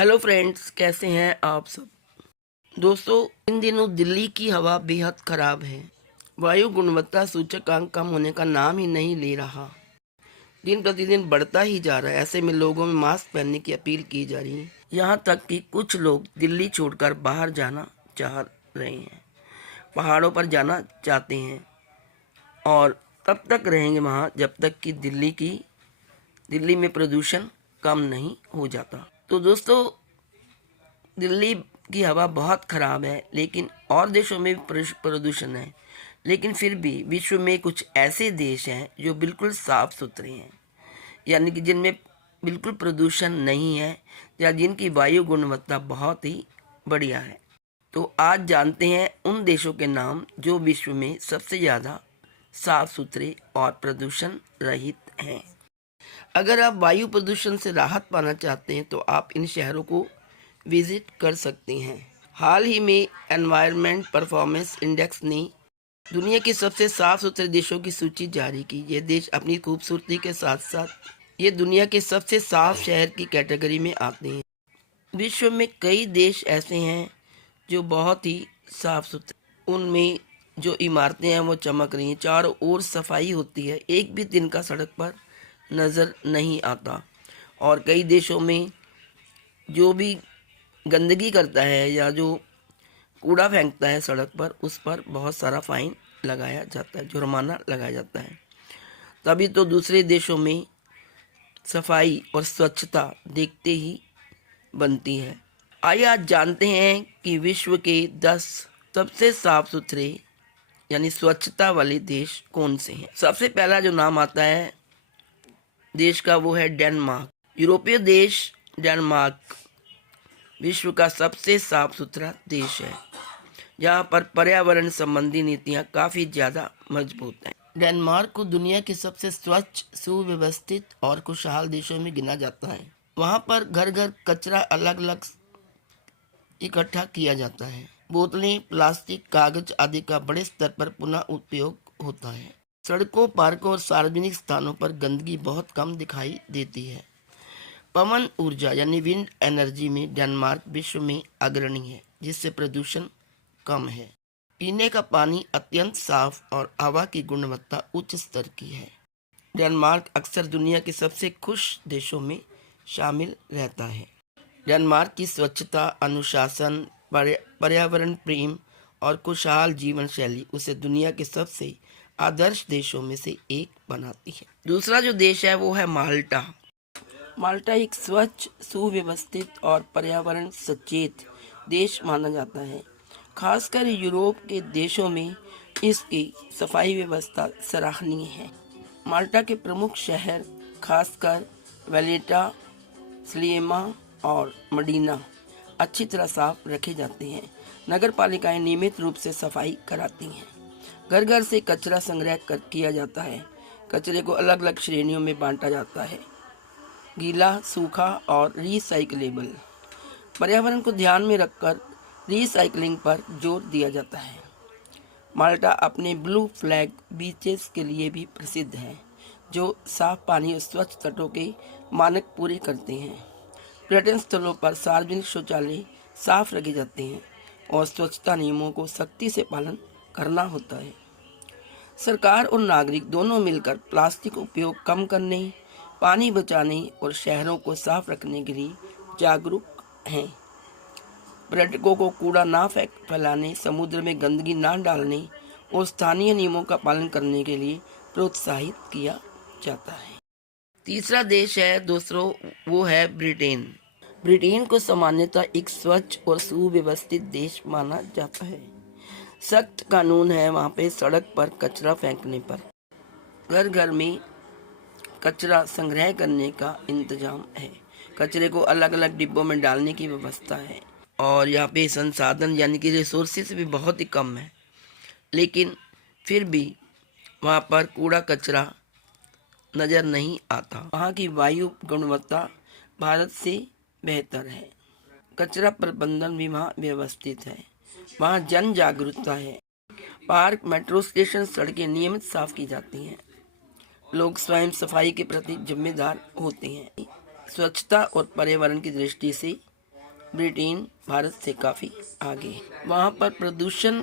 Hello friends, कैसे हैं आप सब। दोस्तों, इन दिनों दिल्ली की हवा बेहद खराब है। वायु गुणवत्ता सूचकांक कम होने का नाम ही नहीं ले रहा। दिन प्रतिदिन बढ़ता ही जा रहा है। ऐसे में लोगों में मास्क पहनने की अपील की जा रही है। यहाँ तक कि कुछ लोग दिल्ली छोड़कर बाहर जाना चाह रहे हैं, पहाड़ों पर जाना चाहते हैं और तब तक रहेंगे वहाँ जब तक कि दिल्ली में प्रदूषण कम नहीं हो जाता। तो दोस्तों, दिल्ली की हवा बहुत ख़राब है, लेकिन और देशों में भी प्रदूषण है। लेकिन फिर भी विश्व में कुछ ऐसे देश हैं जो बिल्कुल साफ सुथरे हैं, यानी कि जिनमें बिल्कुल प्रदूषण नहीं है या जिनकी वायु गुणवत्ता बहुत ही बढ़िया है। तो आज जानते हैं उन देशों के नाम जो विश्व में सबसे ज़्यादा साफ सुथरे और प्रदूषण रहित हैं। अगर आप वायु प्रदूषण से राहत पाना चाहते हैं तो आप इन शहरों को विजिट कर सकते हैं। हाल ही में एनवायरनमेंट परफॉर्मेंस इंडेक्स ने दुनिया के सबसे साफ सुथरे देशों की सूची जारी की। ये देश अपनी खूबसूरती के साथ साथ ये दुनिया के सबसे साफ शहर की कैटेगरी में आते हैं। विश्व में कई देश ऐसे हैं जो बहुत ही साफ सुथरे, उनमें जो इमारतें हैं वो चमक रही हैं, चारों ओर सफाई होती है, एक भी दिन का सड़क पर नज़र नहीं आता। और कई देशों में जो भी गंदगी करता है या जो कूड़ा फेंकता है सड़क पर, उस पर बहुत सारा फाइन लगाया जाता है, जुर्माना लगाया जाता है। तभी तो दूसरे देशों में सफाई और स्वच्छता देखते ही बनती है। आइए आज जानते हैं कि विश्व के 10 सबसे साफ सुथरे यानी स्वच्छता वाले देश कौन से हैं। सबसे पहला जो नाम आता है देश का वो है डेनमार्क। यूरोपीय देश डेनमार्क विश्व का सबसे साफ सुथरा देश है, जहाँ पर पर्यावरण संबंधी नीतियाँ काफ़ी ज़्यादा मजबूत हैं। डेनमार्क को दुनिया के सबसे स्वच्छ, सुव्यवस्थित और खुशहाल देशों में गिना जाता है। वहाँ पर घर घर कचरा अलग अलग इकट्ठा किया जाता है। बोतलें, प्लास्टिक, कागज आदि का बड़े स्तर पर पुनः उपयोग होता है। सड़कों, पार्कों और सार्वजनिक स्थानों पर गंदगी बहुत कम दिखाई देती है। पवन ऊर्जा यानी विंड एनर्जी में डेनमार्क विश्व में अग्रणी है, जिससे प्रदूषण कम है। पीने का पानी अत्यंत साफ और हवा की गुणवत्ता उच्च स्तर की है। डेनमार्क अक्सर दुनिया के सबसे खुश देशों में शामिल रहता है। डेनमार्क की स्वच्छता, अनुशासन, पर्यावरण प्रेम और खुशहाल जीवन शैली उसे दुनिया के सबसे आदर्श देशों में से एक बनाती है। दूसरा जो देश है वो है माल्टा। माल्टा एक स्वच्छ, सुव्यवस्थित और पर्यावरण सचेत देश माना जाता है। खासकर यूरोप के देशों में इसकी सफाई व्यवस्था सराहनीय है। माल्टा के प्रमुख शहर खासकर वैलेटा, स्लिएमा और मडीना अच्छी तरह साफ रखे जाते हैं। नगर पालिकाएं नियमित रूप से सफाई कराती हैं। घर घर से कचरा संग्रह किया जाता है। कचरे को अलग अलग श्रेणियों में बांटा जाता है, गीला, सूखा और रिसाइकलेबल। पर्यावरण को ध्यान में रखकर रिसाइकलिंग पर जोर दिया जाता है। माल्टा अपने ब्लू फ्लैग बीचेस के लिए भी प्रसिद्ध है, जो साफ पानी और स्वच्छ तटों के मानक पूरे करते हैं। पर्यटन स्थलों पर सार्वजनिक शौचालय साफ रखे जाते हैं और स्वच्छता नियमों को सख्ती से पालन करना होता है। सरकार और नागरिक दोनों मिलकर प्लास्टिक उपयोग कम करने, पानी बचाने और शहरों को साफ रखने के लिए जागरूक हैं। पर्यटकों को कूड़ा ना फैलाने, समुद्र में गंदगी ना डालने और स्थानीय नियमों का पालन करने के लिए प्रोत्साहित किया जाता है। तीसरा देश है दोस्तों, वो है ब्रिटेन। ब्रिटेन को सामान्यतः एक स्वच्छ और सुव्यवस्थित देश माना जाता है। सख्त कानून है वहाँ पे सड़क पर कचरा फेंकने पर। घर घर में कचरा संग्रह करने का इंतजाम है। कचरे को अलग अलग डिब्बों में डालने की व्यवस्था है और यहाँ पे संसाधन यानी कि रिसोर्सेस भी बहुत ही कम है, लेकिन फिर भी वहाँ पर कूड़ा कचरा नज़र नहीं आता। वहाँ की वायु गुणवत्ता भारत से बेहतर है। कचरा प्रबंधन भी वहाँ व्यवस्थित है। वहाँ जन जागरूकता है। पार्क, मेट्रो स्टेशन, सड़कें नियमित साफ की जाती हैं। लोग स्वयं सफाई के प्रति जिम्मेदार होते हैं। स्वच्छता और पर्यावरण की दृष्टि से ब्रिटेन भारत से काफ़ी आगे है। वहाँ पर प्रदूषण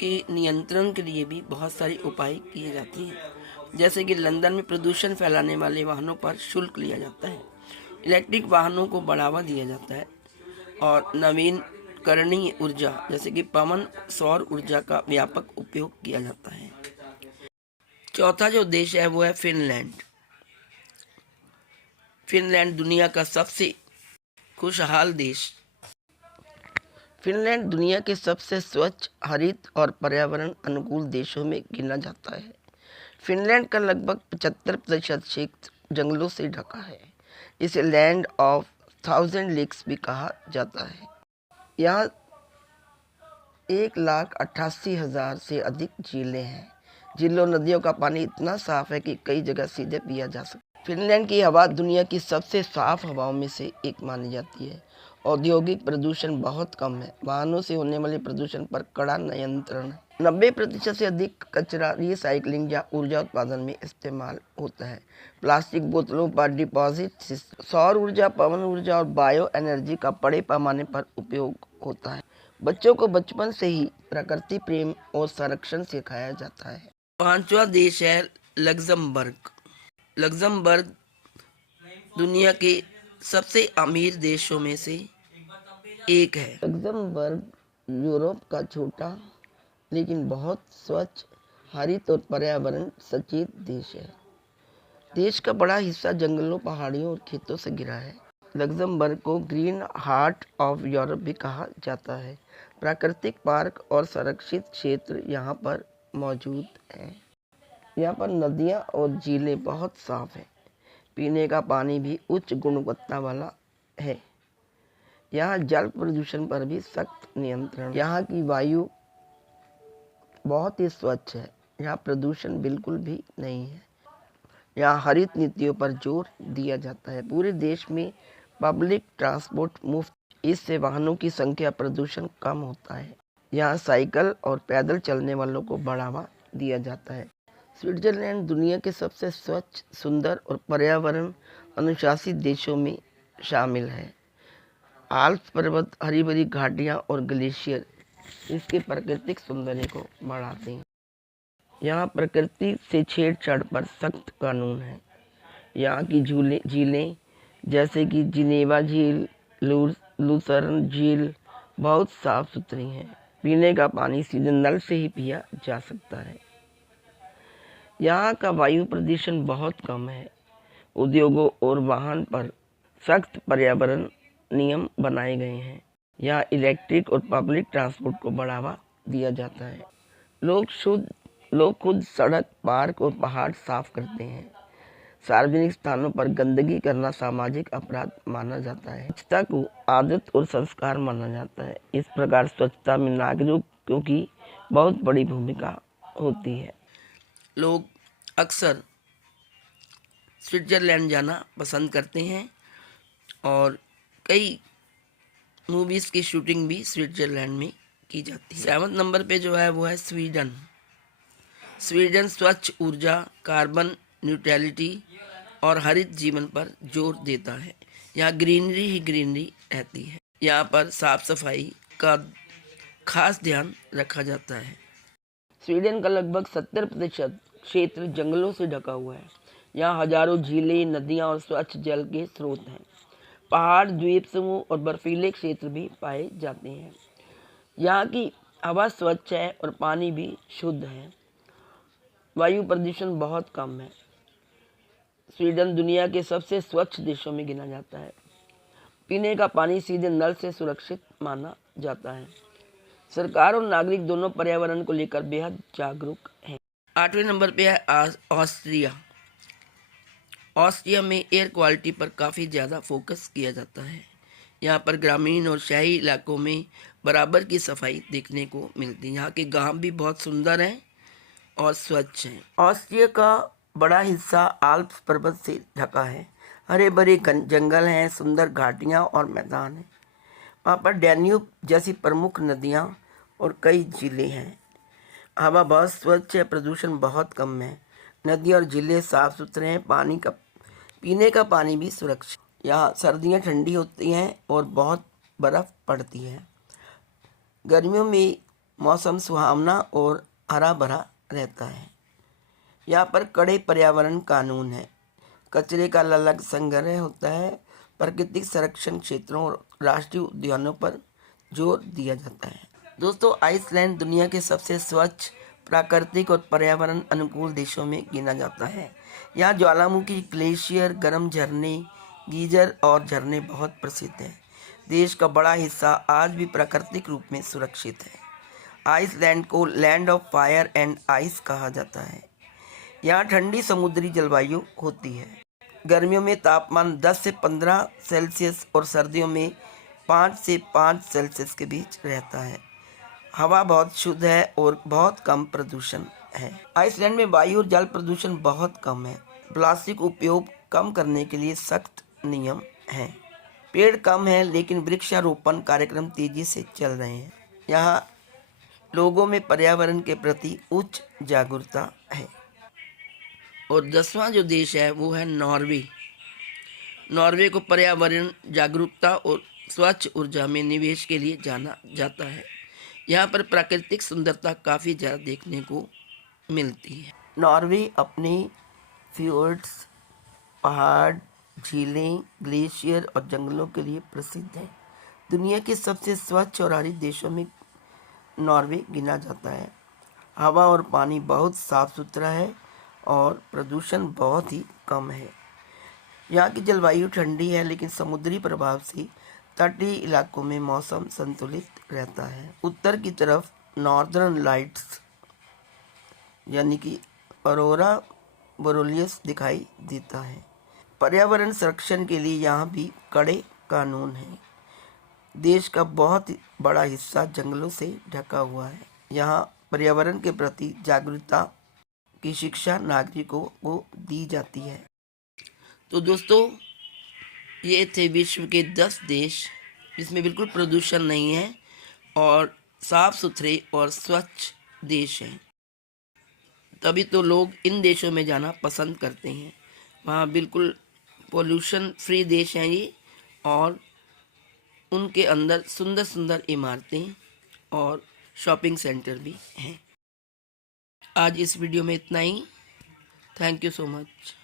के नियंत्रण के लिए भी बहुत सारे उपाय किए जाते हैं। जैसे कि लंदन में प्रदूषण फैलाने वाले वाहनों पर शुल्क लिया जाता है, इलेक्ट्रिक वाहनों को बढ़ावा दिया जाता है और नवीनकरणीय ऊर्जा जैसे कि पवन सौर ऊर्जा का व्यापक उपयोग किया जाता है। चौथा जो देश है वो है फिनलैंड। फिनलैंड दुनिया का सबसे खुशहाल देश। फिनलैंड दुनिया के सबसे स्वच्छ, हरित और पर्यावरण अनुकूल देशों में गिना जाता है। फिनलैंड का लगभग 75% क्षेत्र जंगलों से ढका है। इसे लैंड ऑफ 1000 लेक्स भी कहा जाता है। यहाँ 1,88,000 से अधिक झीलें हैं। झीलों नदियों का पानी इतना साफ है कि कई जगह सीधे पिया जा सकता है। फिनलैंड की हवा दुनिया की सबसे साफ हवाओं में से एक मानी जाती है। औद्योगिक प्रदूषण बहुत कम है। वाहनों से होने वाले प्रदूषण पर कड़ा नियंत्रण है। 90% से अधिक कचरा रिसाइकलिंग या ऊर्जा उत्पादन में इस्तेमाल होता है। प्लास्टिक बोतलों पर डिपॉजिट, सौर ऊर्जा, पवन ऊर्जा और बायो एनर्जी का बड़े पैमाने पर उपयोग होता है। बच्चों को बचपन से ही प्रकृति प्रेम और संरक्षण सिखाया जाता है। पांचवा देश है लग्जमबर्ग। लग्जमबर्ग दुनिया के सबसे अमीर देशों में से एक है। लग्जमबर्ग यूरोप का छोटा लेकिन बहुत स्वच्छ, हरित और पर्यावरण सचेत देश है। देश का बड़ा हिस्सा जंगलों, पहाड़ियों और खेतों से घिरा है। लग्जमबर्ग को ग्रीन हार्ट ऑफ यूरोप भी कहा जाता है। प्राकृतिक पार्क और संरक्षित क्षेत्र यहाँ पर मौजूद हैं। यहाँ पर नदियाँ और झीलें बहुत साफ हैं। पीने का पानी भी उच्च गुणवत्ता वाला है। यहाँ जल प्रदूषण पर भी सख्त नियंत्रण। यहाँ की वायु बहुत ही स्वच्छ है। यहाँ प्रदूषण बिल्कुल भी नहीं है। यहाँ हरित नीतियों पर जोर दिया जाता है। पूरे देश में पब्लिक ट्रांसपोर्ट मुफ्त, इससे वाहनों की संख्या, प्रदूषण कम होता है। यहाँ साइकिल और पैदल चलने वालों को बढ़ावा दिया जाता है। स्विट्जरलैंड दुनिया के सबसे स्वच्छ, सुंदर और पर्यावरण अनुशासित देशों में शामिल है। आल्प्स पर्वत, हरी भरी घाटियाँ और ग्लेशियर इसके प्राकृतिक सौंदर्य को बढ़ाते हैं। यहाँ प्रकृति से छेड़छाड़ पर सख्त कानून है। यहाँ की झीलें जैसे कि जिनेवा झील, लूसर्न झील बहुत साफ सुथरी हैं। पीने का पानी सीधे नल से ही पिया जा सकता है। यहाँ का वायु प्रदूषण बहुत कम है। उद्योगों और वाहन पर सख्त पर्यावरण नियम बनाए गए हैं। यहाँ इलेक्ट्रिक और पब्लिक ट्रांसपोर्ट को बढ़ावा दिया जाता है। लोग खुद सड़क, पार्क और पहाड़ साफ करते हैं। सार्वजनिक स्थानों पर गंदगी करना सामाजिक अपराध माना जाता है। स्वच्छता को आदत और संस्कार माना जाता है। इस प्रकार स्वच्छता में नागरिकों की बहुत बड़ी भूमिका होती है। लोग अक्सर स्विट्जरलैंड जाना पसंद करते हैं और कई मूवीज़ की शूटिंग भी स्विट्जरलैंड में की जाती है। 7वें नंबर पे जो है वो है स्वीडन। स्वीडन स्वच्छ ऊर्जा, कार्बन न्यूट्रलिटी और हरित जीवन पर जोर देता है। यहाँ ग्रीनरी ही ग्रीनरी रहती है। यहाँ पर साफ सफाई का खास ध्यान रखा जाता है। स्वीडन का लगभग 70% क्षेत्र जंगलों से ढका हुआ है। यहाँ हजारों झीलें, नदियाँ और स्वच्छ जल के स्रोत हैं। पहाड़, द्वीप समूह और बर्फीले क्षेत्र भी पाए जाते हैं। यहाँ की हवा स्वच्छ है और पानी भी शुद्ध है। वायु प्रदूषण बहुत कम है। स्वीडन दुनिया के सबसे स्वच्छ देशों में गिना जाता है। पीने का पानी सीधे नल से सुरक्षित माना जाता है। सरकार और नागरिक दोनों पर्यावरण को लेकर बेहद जागरूक हैं। 8वें नंबर पे है ऑस्ट्रिया। ऑस्ट्रिया में एयर क्वालिटी पर काफ़ी ज़्यादा फोकस किया जाता है। यहाँ पर ग्रामीण और शहरी इलाकों में बराबर की सफाई देखने को मिलती है। यहाँ के गांव भी बहुत सुंदर हैं और स्वच्छ हैं। ऑस्ट्रिया का बड़ा हिस्सा आल्प्स पर्वत से ढका है। हरे भरे जंगल हैं, सुंदर घाटियाँ और मैदान हैं। वहाँ पर डैन्यूब जैसी प्रमुख नदियाँ और कई झीलें हैं। हवा बहुत स्वच्छ है, प्रदूषण बहुत कम है। नदी और झीलें साफ सुथरे हैं। पीने का पानी भी सुरक्षित। यहाँ सर्दियाँ ठंडी होती हैं और बहुत बर्फ़ पड़ती है। गर्मियों में मौसम सुहावना और हरा भरा रहता है। यहाँ पर कड़े पर्यावरण कानून हैं। कचरे का अलग संग्रह होता है। प्राकृतिक संरक्षण क्षेत्रों और राष्ट्रीय उद्यानों पर जोर दिया जाता है। दोस्तों, आइसलैंड दुनिया के सबसे स्वच्छ, प्राकृतिक और पर्यावरण अनुकूल देशों में गिना जाता है। यहाँ ज्वालामुखी, ग्लेशियर, गर्म झरने, गीजर और झरने बहुत प्रसिद्ध हैं। देश का बड़ा हिस्सा आज भी प्राकृतिक रूप में सुरक्षित है। आइसलैंड को land of fire and ice कहा जाता है। यहाँ ठंडी समुद्री जलवायु होती है। गर्मियों में तापमान 10 से 15 सेल्सियस और सर्दियों में 5 से 5 सेल्सियस के बीच रहता है। हवा बहुत शुद्ध है और बहुत कम प्रदूषण है। आइसलैंड में वायु और जल प्रदूषण बहुत कम है। प्लास्टिक उपयोग कम करने के लिए सख्त नियम हैं। पेड़ कम हैं, लेकिन वृक्षारोपण कार्यक्रम तेजी से चल रहे हैं। यहाँ लोगों में पर्यावरण के प्रति उच्च जागरूकता है। और 10वां जो देश है वो है नॉर्वे। नॉर्वे को पर्यावरण जागरूकता और स्वच्छ ऊर्जा में निवेश के लिए जाना जाता है। यहाँ पर प्राकृतिक सुंदरता काफ़ी ज़्यादा देखने को मिलती है। नॉर्वे अपने फ्योर्ड्स, पहाड़, झीलें, ग्लेशियर और जंगलों के लिए प्रसिद्ध है। दुनिया के सबसे स्वच्छ और हरित देशों में नॉर्वे गिना जाता है। हवा और पानी बहुत साफ सुथरा है और प्रदूषण बहुत ही कम है। यहाँ की जलवायु ठंडी है, लेकिन समुद्री प्रभाव से तटीय इलाकों में मौसम संतुलित रहता है। उत्तर की तरफ नॉर्दर्न लाइट्स यानी कि ऑरोरा बोरेलियस दिखाई देता है। पर्यावरण संरक्षण के लिए यहाँ भी कड़े कानून हैं। देश का बहुत बड़ा हिस्सा जंगलों से ढका हुआ है। यहाँ पर्यावरण के प्रति जागरूकता की शिक्षा नागरिकों को दी जाती है। तो दोस्तों, ये थे विश्व के 10 देश जिसमें बिल्कुल प्रदूषण नहीं है और साफ सुथरे और स्वच्छ देश हैं। तभी तो लोग इन देशों में जाना पसंद करते हैं। वहाँ बिल्कुल पोल्यूशन फ्री देश हैं ये, और उनके अंदर सुंदर सुंदर इमारतें और शॉपिंग सेंटर भी हैं। आज इस वीडियो में इतना ही। Thank you so much.